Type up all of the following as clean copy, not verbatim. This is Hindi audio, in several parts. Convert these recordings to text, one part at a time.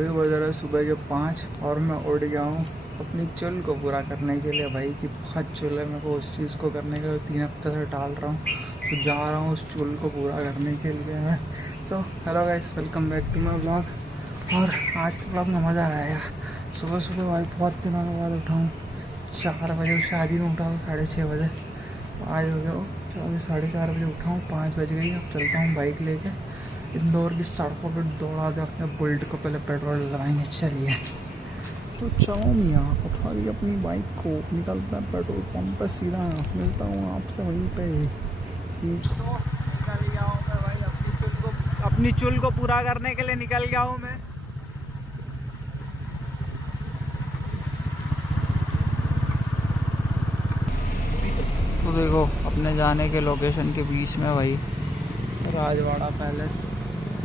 अभी बज रहे सुबह के 5 और मैं उठ गया हूँ अपनी चुल को पूरा करने के लिए भाई कि बहुत चुल है मेरे को उस चीज़ को करने के 3 हफ्ते से टाल रहा हूँ, तो जा रहा हूँ उस चुल को पूरा करने के लिए मैं। So hello guys, welcome back to my blog. और आज के ब्लॉग में मज़ा आया। सुबह सुबह भाई बहुत दिनों के बाद उठा हूँ, 4 बजे शादी में उठा हूँ 6:30 बजे, आज हो गया 4:30 बजे उठा हूँ, 5 बज गई। अब चलता हूँ बाइक लेके इंदौर की सड़कों पर, दौड़ा दे अपने बुलेट को, पहले पेट्रोल लगाएंगे। चलिए तो चलो मियाँ, उठा दी अपनी बाइक को, निकलता है पेट्रोल पंप पे सीधा। मिलता हूँ आपसे वहीं पे। तो निकल गया हूँ मैं भाई अपनी चुल को पूरा करने के लिए निकल गया हूँ मैं। तो देखो अपने जाने के लोकेशन के बीच में भाई राजवाड़ा पैलेस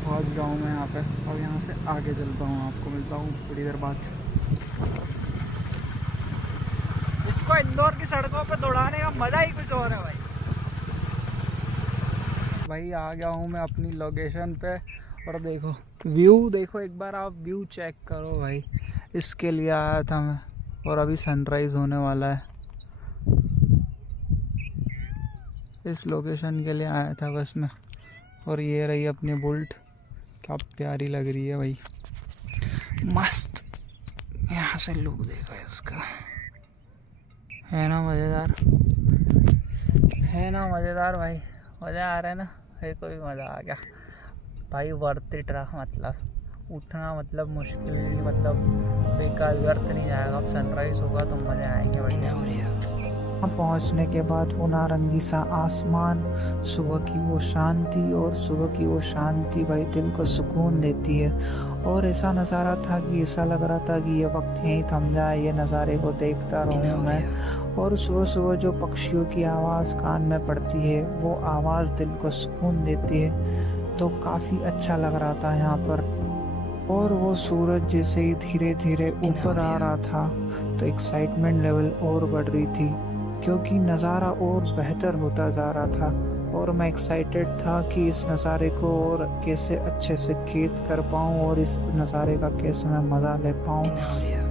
पहुँच गया हूँ मैं यहाँ पे। और यहाँ से आगे चलता हूँ, आपको मिलता हूँ थोड़ी देर बाद। इसको इंदौर की सड़कों पे दौड़ाने का मज़ा ही कुछ और है भाई आ गया हूँ मैं अपनी लोकेशन पे। और देखो व्यू, देखो एक बार आप व्यू चेक करो भाई। इसके लिए आया था मैं और अभी सनराइज़ होने वाला है। इस लोकेशन के लिए आया था बस मैं। और ये रही अपनी बुलेट, क्या प्यारी लग रही है भाई, मस्त। यहाँ से लुक देखो इसका, है ना मज़ेदार, है ना मज़ेदार भाई। मज़ा आ रहा है ना, है कोई मज़ा आ गया भाई। वर्थ इट रहा, मतलब उठना मतलब मुश्किल नहीं, मतलब बेकार व्यर्थ नहीं जाएगा। अब सनराइज़ होगा तो मज़े आएंगे बढ़िया। पहुंचने के बाद वो नारंगी सा आसमान, सुबह की वो शांति, और सुबह की वो शांति भाई दिल को सुकून देती है। और ऐसा नज़ारा था कि ऐसा लग रहा था कि ये वक्त यहीं थम जाए, ये नज़ारे को देखता रहूं मैं। और सुबह सुबह जो पक्षियों की आवाज़ कान में पड़ती है, वो आवाज़ दिल को सुकून देती है। तो काफ़ी अच्छा लग रहा था यहाँ पर। और वो सूरज जैसे ही धीरे धीरे ऊपर आ रहा था तो एक्साइटमेंट लेवल और बढ़ रही थी, क्योंकि नज़ारा और बेहतर होता जा रहा था। और मैं एक्साइटेड था कि इस नज़ारे को और कैसे अच्छे से कैद कर पाऊँ और इस नज़ारे का कैसे मैं मज़ा ले पाऊँ।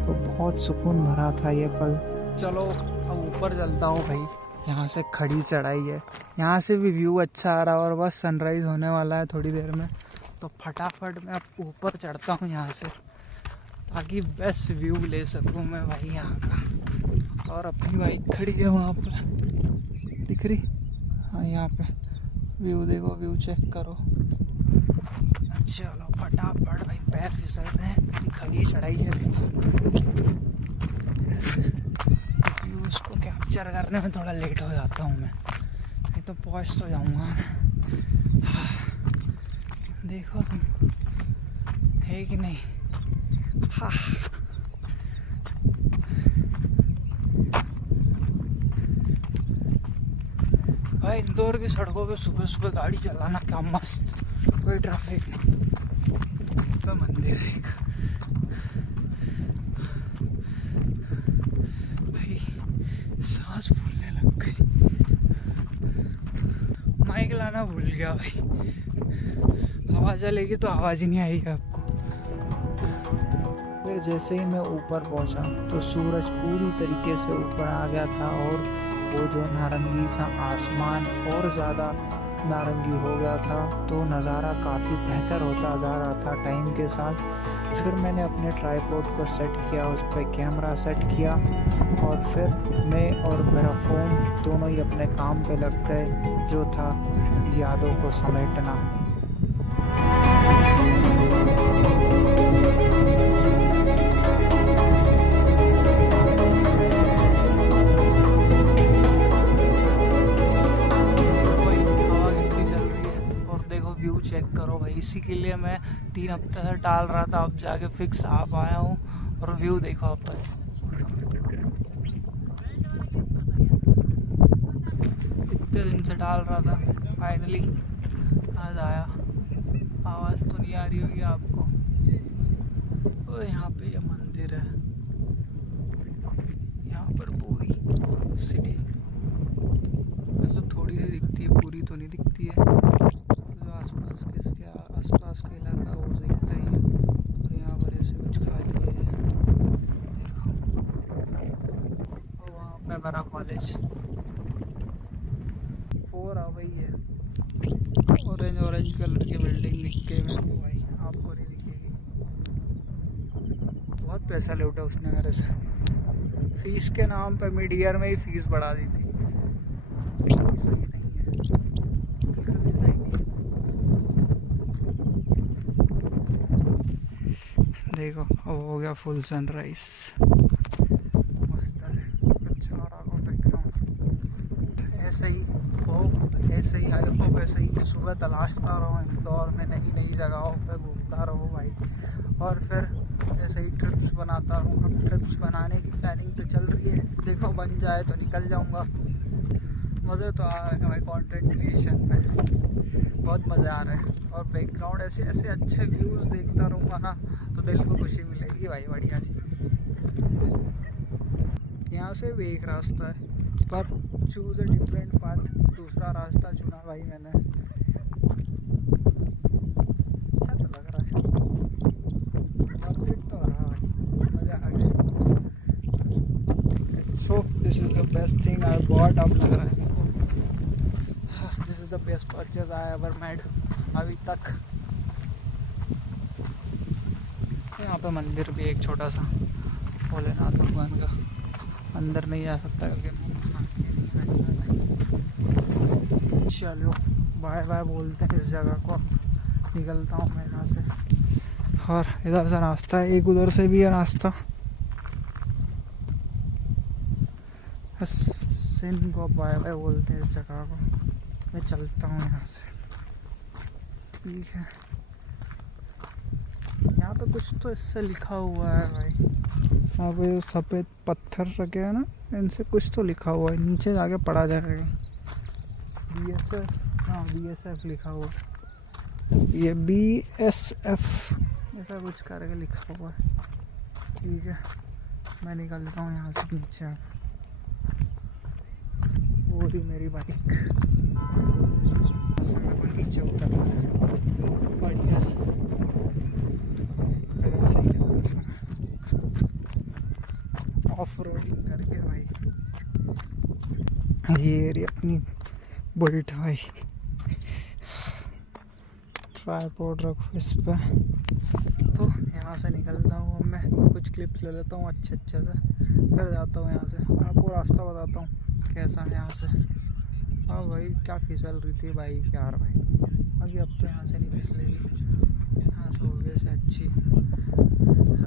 तो बहुत सुकून भरा था ये पल। चलो अब ऊपर चलता हूँ भाई। यहाँ से खड़ी चढ़ाई है, यहाँ से भी व्यू अच्छा आ रहा है और बस सनराइज़ होने वाला है थोड़ी देर में। तो फटाफट मैं अब ऊपर चढ़ता हूँ यहाँ से, ताकि बेस्ट व्यू ले सकूँ मैं भाई यहाँ का। और अपनी बाइक खड़ी है वहाँ पे, दिख रही? हाँ यहाँ पे व्यू देखो, व्यू चेक करो। चलो फटाफट भाई, पैर फिसल रहे हैं, खड़ी चढ़ाई है देखो। व्यूज़ को कैप्चर करने में थोड़ा लेट हो जाता हूँ मैं, नहीं तो पहुँच तो जाऊँगा। देखो तुम, है कि नहीं? हाँ भाई, इंदौर की सड़कों पे सुबह सुबह गाड़ी चलाना क्या मस्त, कोई ट्रैफिक नहीं। तो मंदिर है एक भाई, सांस फूलने लग गई। माइक लाना भूल गया भाई, हवा चलेगी तो आवाज़ ही नहीं आएगी आपको। फिर जैसे ही मैं ऊपर पहुंचा तो सूरज पूरी तरीके से ऊपर आ गया था, और वो जो नारंगी सा आसमान और ज़्यादा नारंगी हो गया था। तो नज़ारा काफ़ी बेहतर होता जा रहा था टाइम के साथ। फिर मैंने अपने ट्राइपॉड को सेट किया, उस पर कैमरा सेट किया, और फिर मैं और मेरा फ़ोन दोनों ही अपने काम पे लग गए, जो था यादों को समेटना। व्यू चेक करो भाई, इसी के लिए मैं 3 हफ्ते से टाल रहा था, अब जाके फिक्स आ पाया हूँ। और व्यू देखो आप बस, इतने दिन से टाल रहा था, फाइनली आज आया। आवाज़ तो नहीं आ रही होगी आपको। और यहाँ पे ये मंदिर है, यहाँ पर पूरी सिटी मतलब थोड़ी सी दिखती है, पूरी तो नहीं दिखती है। आसपास के इलाका वो दिखता ही है। और यहाँ पर ऐसे रहा भाई, ये ऑरेंज ऑरेंज कलर की बिल्डिंग दिख गई मेरे को भाई, आपको नहीं दिखेगी। बहुत पैसा लूटा उसने मेरे से, फीस के नाम पे मिड ईयर में ही फीस बढ़ा दी थी। सही नहीं है, बिल्कुल भी सही नहीं है। देखो अब हो गया फुल सनराइज, मस्त है, अच्छा आ रहा बैकग्राउंड। ऐसे ही होप, ऐसे ही आई होप, ऐसे ही सुबह तलाशता रहो इंदौर में नई नई जगहों पे घूमता रहो भाई, और फिर ऐसे ही ट्रिप्स बनाता रहूँ। अब ट्रिप्स बनाने की प्लानिंग तो चल रही है, देखो बन जाए तो निकल जाऊँगा। मज़े तो आ रहे हैं भाई, कंटेंट क्रिएशन में बहुत मज़े आ रहे हैं, और बैकग्राउंड ऐसे ऐसे अच्छे व्यूज़ देखता रहूँगा ना तो दिल को खुशी मिलेगी भाई बढ़िया सी। यहाँ से भी एक रास्ता है, पर चूज़ अ डिफरेंट पाथ, दूसरा रास्ता चुना भाई मैंने। अच्छा तो लग रहा है, वर्थ इट तो रहा भाई, मज़ा आ गया। So this is the best thing I bought, अब लग रहा है मेरे को this is the best purchase I ever made अभी तक। यहाँ पे मंदिर भी एक छोटा सा, भोलेनाथ भगवान का, अंदर नहीं जा सकता क्योंकि चलो बाय बाय बोलते हैं इस जगह को, निकलता हूँ मैं यहाँ से। और इधर से रास्ता है एक, उधर से भी है रास्ता। सिन को बाय बाय बोलते हैं इस जगह को, मैं चलता हूँ यहाँ से। ठीक है, यहाँ पे कुछ तो इससे लिखा हुआ है भाई, यहाँ पे सफ़ेद पत्थर रखे हैं ना, इनसे कुछ तो लिखा हुआ है, नीचे जाके पढ़ा जाएगा। BSF, हाँ BSF लिखा हुआ, ये BSF ऐसा कुछ करके लिखा हुआ है। ठीक है, मैं निकलता हूँ यहाँ से नीचे। वो भी मेरी बाइक, मेरे को नीचे उतरना है बढ़िया से, ऐसे ही जा रहा था ऑफ रोडिंग करके भाई। ये एरिया अपनी बुलेट भाई, ट्राइपॉड रखो इस पे। तो यहाँ से निकलता हूँ अब मैं, कुछ क्लिप्स ले लेता हूँ अच्छे से, फिर जाता हूँ यहाँ से, आपको रास्ता बताता हूँ कैसा है यहाँ से। हाँ भाई क्या फिसल रही थी बाइक यार भाई, अभी अब तो यहाँ से नहीं फिसलेगी, यहाँ से हो गए से अच्छी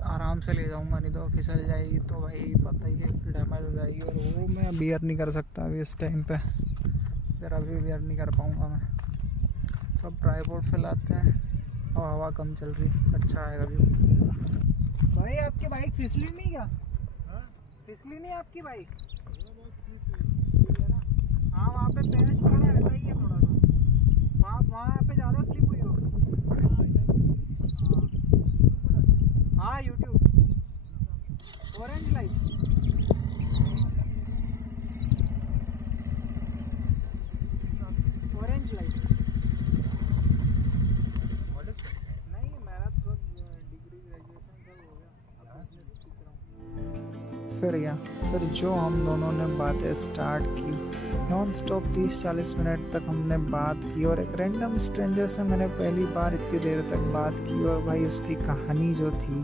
आराम से ले जाऊँगा, नहीं तो फिसल जाएगी तो भाई पता ही है डैमेज हो जाएगी, और वो मैं बियर नहीं कर सकता अभी इस टाइम पे, फिर अभी बियर नहीं कर पाऊँगा मैं। तो अब ट्राइपॉड से लाते हैं, और हवा कम चल रही, अच्छा आएगा व्यू। भाई आपकी बाइक फिसली नहीं क्या? फिसली नहीं आपकी बाइक? हाँ वहाँ पे पेच थोड़ा ऐसा ही है, थोड़ा सा वहाँ पे ज़्यादा स्लिप हुई हो। हाँ YouTube orange light, orange light. नहीं मेरा तो डिग्री ग्रेजुएशन सब हो गया, अब बिजनेस सीख रहा हूँ। फिर जो हम दोनों ने बातें स्टार्ट की, नॉन स्टॉप 30-40 मिनट तक हमने बात की, और एक रैंडम स्ट्रेंजर से मैंने पहली बार इतनी देर तक बात की, और भाई उसकी कहानी जो थी,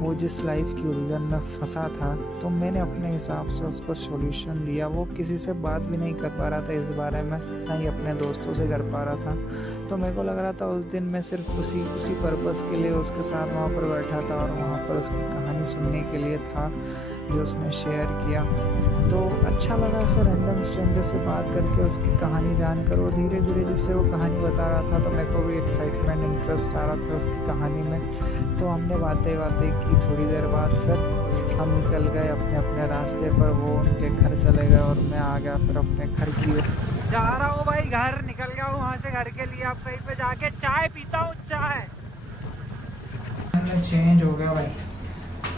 वो जिस लाइफ की उलझन में फंसा था, तो मैंने अपने हिसाब से उसको सॉल्यूशन दिया। वो किसी से बात भी नहीं कर पा रहा था इस बारे में, ना ही अपने दोस्तों से कर पा रहा था, तो मेरे को लग रहा था उस दिन मैं सिर्फ उसी पर्पज़ के लिए उसके साथ वहाँ पर बैठा था, और वहाँ पर उसकी कहानी सुनने के लिए था जो उसने शेयर किया। तो अच्छा लगा सर रैंडम स्ट्रेंजर से बात करके, उसकी कहानी जानकर, और धीरे धीरे जिससे वो कहानी बता रहा था तो मेरे को भी एक्साइटमेंट, इंटरेस्ट आ रहा था उसकी कहानी में। तो हमने बातें की, थोड़ी देर बाद फिर हम निकल गए अपने अपने रास्ते पर, वो उनके घर चले गए और मैं आ गया फिर अपने घर की ओर। जा रहा हूँ भाई घर, निकल गया हूँ वहाँ से घर के लिए, अब कहीं पे जाके चाय पीता हूँ। चाय चेंज हो गया भाई,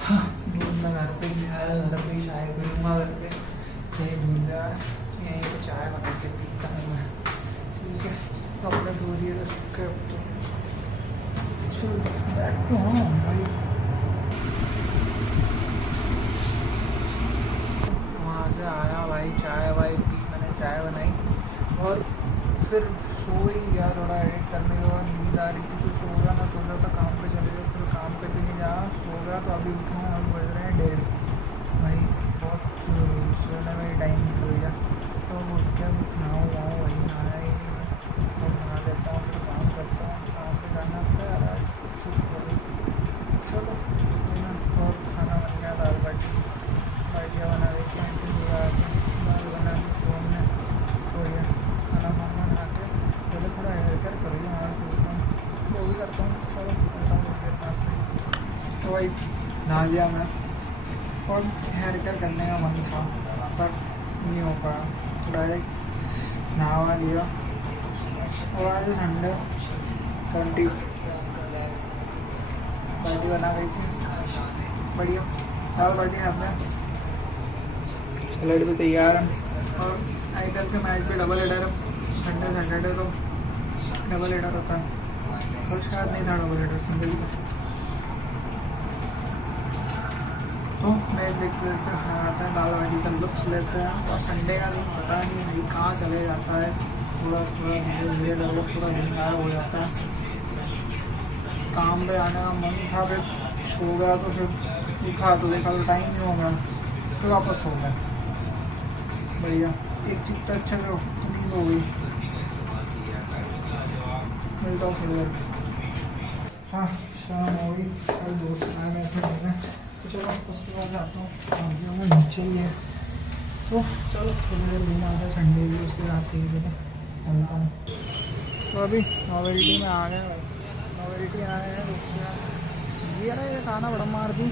हाँ दूध मैं घर पे ही आया, घर पे ही चाय पीऊँगा, घर पे यही भूल गया, यहीं पे चाय बना के पीता हूँ मैं। ठीक है, कपड़े धो दिए तो सूखे, अब तो चल बैक टू होम भाई। वहाँ से आया भाई, चाय वाय पी, मैंने चाय बनाई, और फिर सो ही गया, थोड़ा एडिट करने के बाद नींद आ रही थी तो सो गया, मैं सोचा था काम पे चले गया, फिर काम पे भी नहीं जा, सो गया। तो अभी उठा हूँ, अभी बज रहे हैं 1:30 भाई, बहुत सोने में ही टाइम निकल गया। तो उठ के कुछ नहाऊँ वहाँ, वही नहाया ही नहीं मैं, और नहा लेता हूँ फिर काम करता हूँ, काम पे जाना था यार आज कुछ हो गई। चलो है ना। और खाना बन गया, दाल बाटी बाटियाँ बना रही थी आंटी, दाल बना दी फ़ोन में। तो ये खाना वाना बना के पहले थोड़ा हेयर केयर कर लिया, आज सोचता हूँ वो भी करता हूँ। चलो करता हूँ फिर से। तो भाई नहा लिया मैं, और हेयर केयर करने का मन था पर नहीं हो पाया, तो डायरेक्ट नहा लिया। और आज संडे 20 बाटी बना गई थी बढ़िया, दाल बाटी खाते हैं, सैलड भी तैयार है। और आईपीएल के मैच भी डबल हेडर है, संडे सैटरडे तो डबल हेडर होता है, कल शायद नहीं था डबल हेडर, सिंगल ही। तो मैच देखते देखते खाना आता है, दाल बाटी का लुत्फ लेते हैं। और संडे का दिन पता नहीं भाई कहाँ चले जाता है, थोड़ा थोड़ा धीरे धीरे करके पूरा दिन गायब हो जाता है। काम पे आने का मन था, फिर सो गया, तो फिर उठा तो देखा तो टाइम नहीं हो गया, फिर वापस सो गया। बढ़िया, एक चीज़ तो अच्छा जो नींद हो गई। मिलता हूँ फिर। हाँ शाम हो गई, कल दोस्त आए वैसे मिलने, तो चलो उसके बाद जाता हूँ, मैं नीचे ही है। तो चलो थोड़ी देर लेना आता है, संडे भी उसके रात ही चलता हूँ। तो अभी नोवेलिटी में आ गए भाई, नोवेलिटी आए हैं उसके बाद ये ना, ये खाना बड़ा मार दी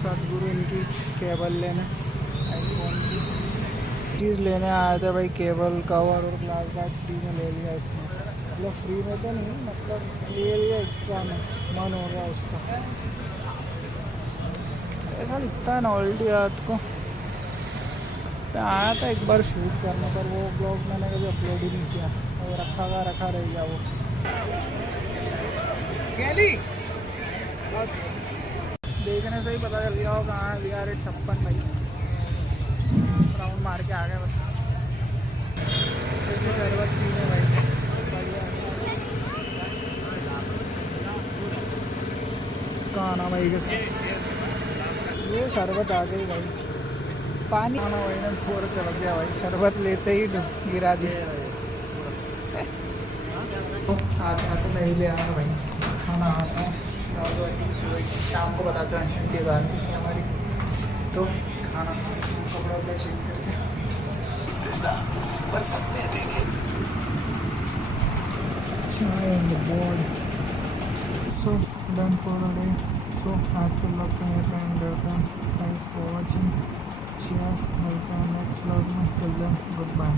सदगुरु इनकी केबल लेने, आईफोन की चीज़ लेने आए थे भाई, केबल कवर और ग्लास बैग फ्री में ले लिया इसमें, मतलब फ्री में तो नहीं, मतलब ले लिया एक्स्ट्रा में, मन हो गया उसका। ऐसा लिखता है नॉवेल्टी रात को। मैं आया था एक बार शूट करने पर, वो ब्लॉग मैंने कभी अपलोड ही नहीं किया, वो रखा रह गया वो। देखने से ही पता चल गया हो कहाँ है, VR 56 भाई, राउंड मार के आ गए बस। शरबत पीने भाई, कहाँ आना भाई के साथ, ये शरबत आ गई भाई, पानी आना भाई ने फोर चल गया भाई, शरबत लेते ही गिरा दी। आते आते मैं ही ले आया भाई, खाना आता है दाल बाटी सुबह की, शाम को बताता है आंटी गाती थी हमारी। तो खाना कपड़ा वपड़ा चेंज करके chai on the board. So done for the day. So आज के ब्लॉग को यहीं पे एंड करते हैं। थैंक्स फॉर वॉचिंग, चीयर्स, मिलते हैं नेक्स्ट ब्लॉग में, टिल देन गुड बाय।